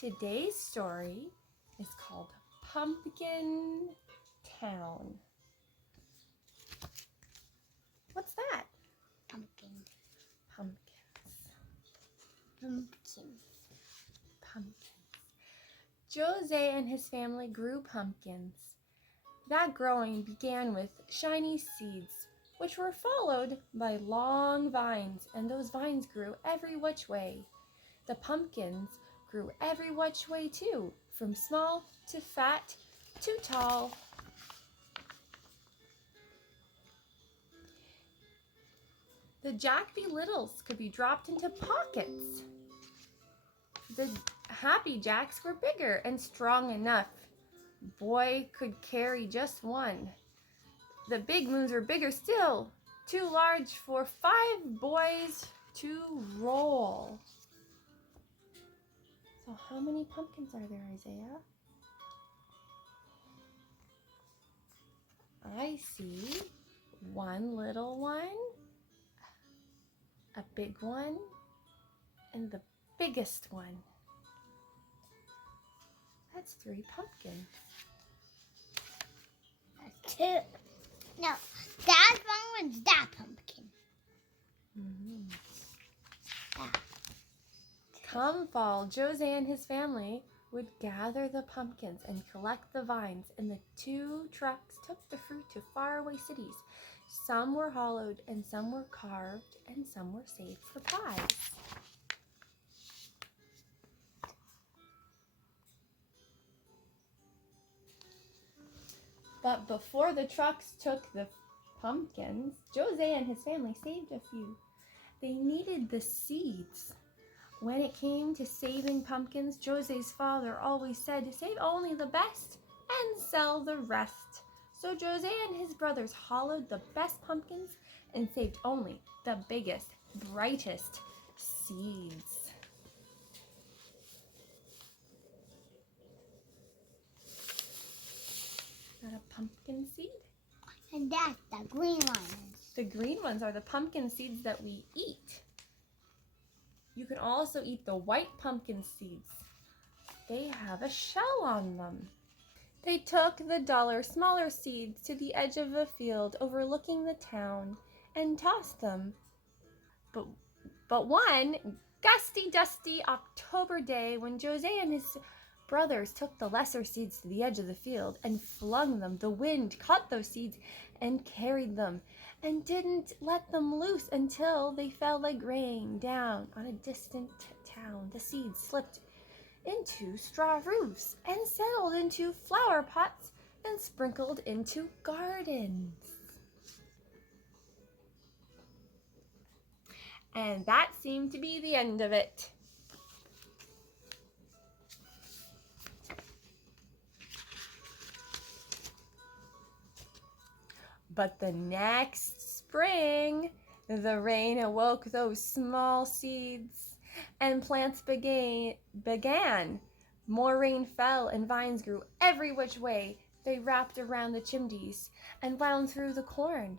Today's story is called Pumpkin Town. What's that? Pumpkin. Pumpkins. Pumpkin. Pumpkins. Jose and his family grew pumpkins. That growing began with shiny seeds, which were followed by long vines, and those vines grew every which way. The pumpkins grew every which way too, from small to fat to tall. The Jack Be Littles could be dropped into pockets. The Happy Jacks were bigger and strong enough. Boy could carry just one. The Big Moons were bigger still, too large for 5 boys to roll. So how many pumpkins are there, Isaiah? I see one little one, a big one, and the biggest one. That's 3 pumpkins. That's 2. No, that one was that pumpkin. Come fall, Jose and his family would gather the pumpkins and collect the vines, and the 2 trucks took the fruit to faraway cities. Some were hollowed, and some were carved, and some were saved for pies. But before the trucks took the pumpkins, Jose and his family saved a few. They needed the seeds. When it came to saving pumpkins, Jose's father always said, "Save only the best and sell the rest." So Jose and his brothers hollowed the best pumpkins and saved only the biggest, brightest seeds. Is that a pumpkin seed? And that's the green ones. The green ones are the pumpkin seeds that we eat. You can also eat the white pumpkin seeds. They have a shell on them. They took the smaller seeds to the edge of a field overlooking the town and tossed them. But one gusty, dusty October day, when Jose and his brothers took the lesser seeds to the edge of the field and flung them, the wind caught those seeds and carried them and didn't let them loose until they fell like rain down on a distant town. The seeds slipped into straw roofs and settled into flower pots and sprinkled into gardens. And that seemed to be the end of it. But the next spring, the rain awoke those small seeds, and plants began. More rain fell, and vines grew every which way. They wrapped around the chimneys and wound through the corn.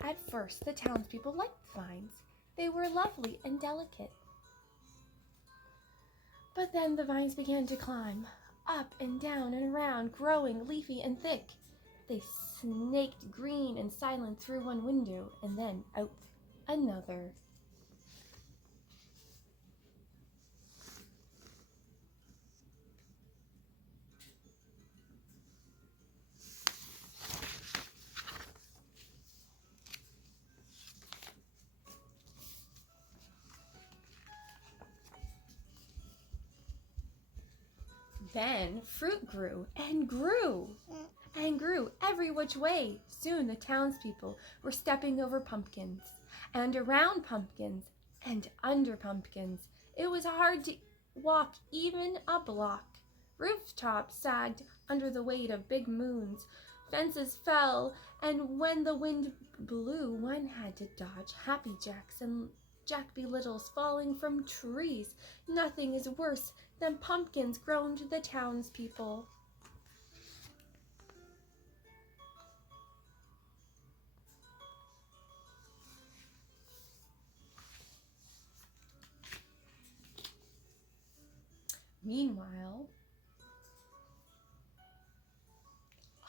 At first, the townspeople liked the vines. They were lovely and delicate. But then the vines began to climb, up and down and around, growing leafy and thick. They snaked green and silent through one window and then out another. Then fruit grew and grew and grew every which way. Soon the townspeople were stepping over pumpkins and around pumpkins and under pumpkins. It was hard to walk even a block. Rooftops sagged under the weight of big moons. Fences fell, and when the wind blew, one had to dodge Happy Jacks and Jack Be Littles falling from trees. Nothing is worse than pumpkins, groaned the townspeople. Meanwhile,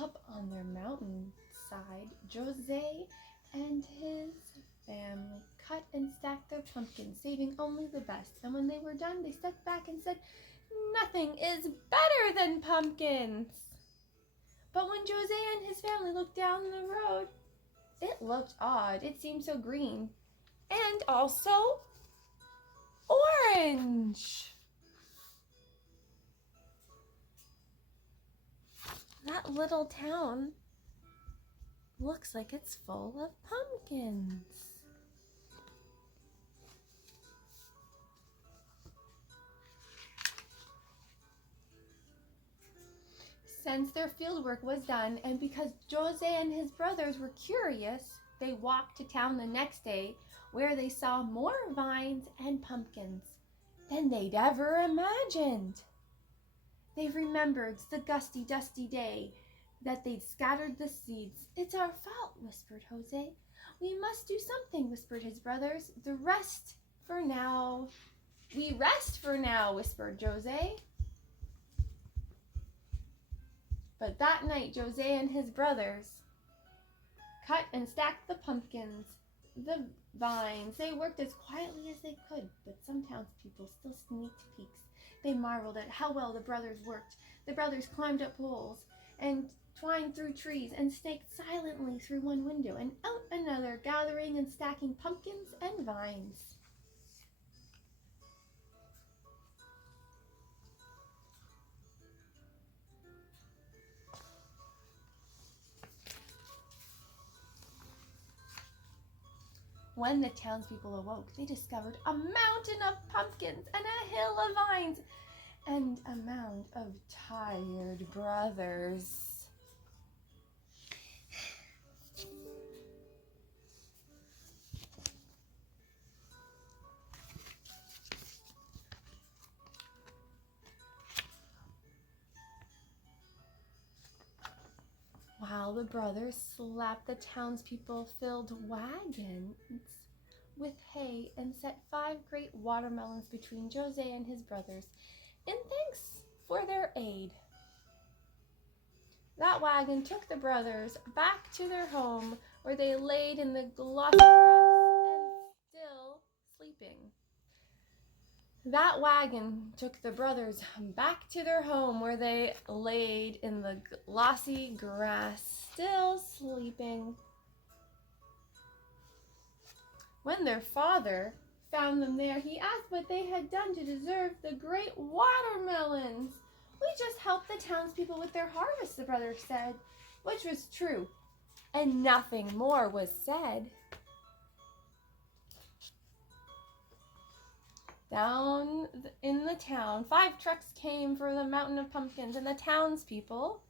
up on their mountainside, Jose and his family cut and stacked their pumpkins, saving only the best. And when they were done, they stepped back and said, "Nothing is better than pumpkins." But when Jose and his family looked down the road, it looked odd. It seemed so green and also orange. That little town looks like it's full of pumpkins. Since their fieldwork was done, and because Jose and his brothers were curious, they walked to town the next day, where they saw more vines and pumpkins than they'd ever imagined. They remembered the gusty, dusty day that they'd scattered the seeds. "It's our fault," whispered Jose. "We must do something," whispered his brothers. "The rest for now." "We rest for now," whispered Jose. But that night, Jose and his brothers cut and stacked the pumpkins, the vines. They worked as quietly as they could, but some townspeople still sneaked peeks. They marveled at how well the brothers worked. The brothers climbed up poles and twined through trees and snaked silently through one window and out another, gathering and stacking pumpkins and vines. When the townspeople awoke, they discovered a mountain of pumpkins and a hill of vines and a mound of tired brothers. While the brothers slapped the townspeople-filled wagons with hay and set 5 great watermelons between Jose and his brothers in thanks for their aid. That wagon took the brothers back to their home, where they laid in the glossy grass and still sleeping. That wagon took the brothers back to their home, where they laid in the glossy grass, still sleeping. When their father found them there, he asked what they had done to deserve the great watermelons. "We just helped the townspeople with their harvest," the brothers said, which was true, and nothing more was said. Down in the town, 5 trucks came for the mountain of pumpkins, and the townspeople.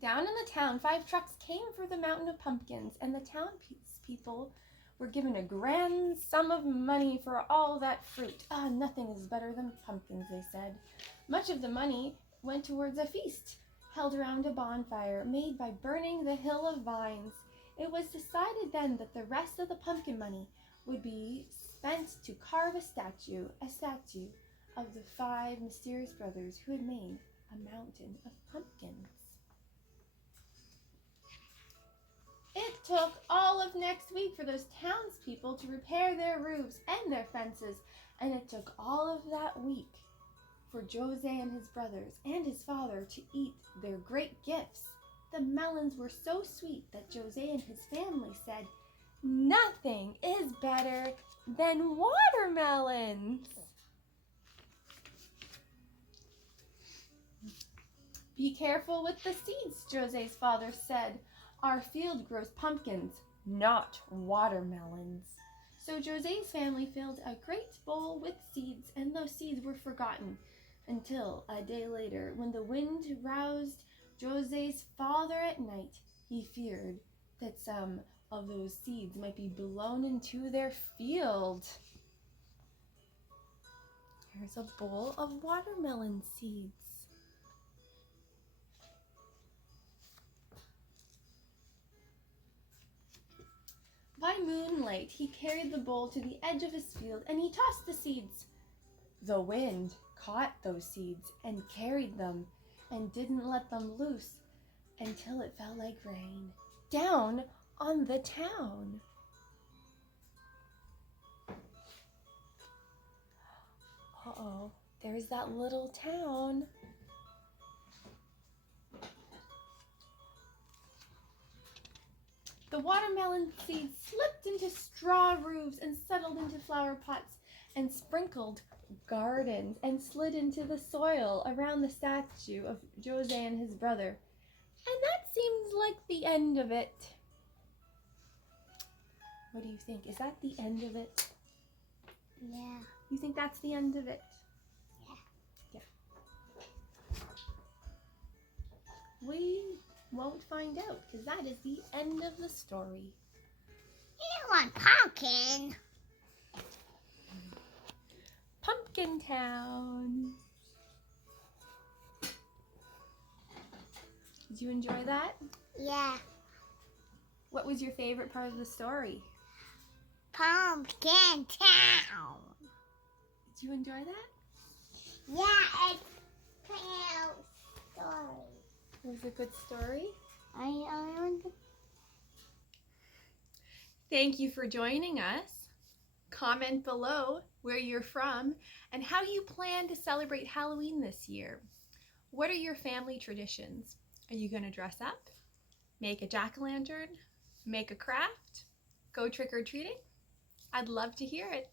Down in the town, 5 trucks came for the mountain of pumpkins, and the townspeople were given a grand sum of money for all that fruit. "Nothing is better than pumpkins," they said. Much of the money went towards a feast held around a bonfire made by burning the hill of vines. It was decided then that the rest of the pumpkin money would be spent to carve a statue of the 5 mysterious brothers who had made a mountain of pumpkins. It took all of next week for those townspeople to repair their roofs and their fences, and it took all of that week for Jose and his brothers and his father to eat their great gifts. The melons were so sweet that Jose and his family said, "Nothing is better than watermelons." "Be careful with the seeds," Jose's father said. "Our field grows pumpkins, not watermelons." So Jose's family filled a great bowl with seeds, and those seeds were forgotten until a day later, when the wind roused Jose's father at night. He feared that some of those seeds might be blown into their field. Here's a bowl of watermelon seeds. By moonlight, he carried the bowl to the edge of his field, and he tossed the seeds The wind caught those seeds and carried them and didn't let them loose until it felt like rain down on the town. Uh-oh, there's that little town. The watermelon seeds slipped into straw roofs and settled into flower pots and sprinkled gardens and slid into the soil around the statue of Jose and his brother. And that seems like the end of it. What do you think? Is that the end of it? Yeah. You think that's the end of it? Yeah. Yeah. We won't find out because that is the end of the story. You want pumpkin? Pumpkin Town. Did you enjoy that? Yeah. What was your favorite part of the story? Pumpkin Town. Did you enjoy that? Yeah, it's Pale story. It was a good story. I want to. Thank you for joining us. Comment below where you're from and how you plan to celebrate Halloween this year. What are your family traditions? Are you going to dress up? Make a jack-o'-lantern? Make a craft? Go trick-or-treating? I'd love to hear it.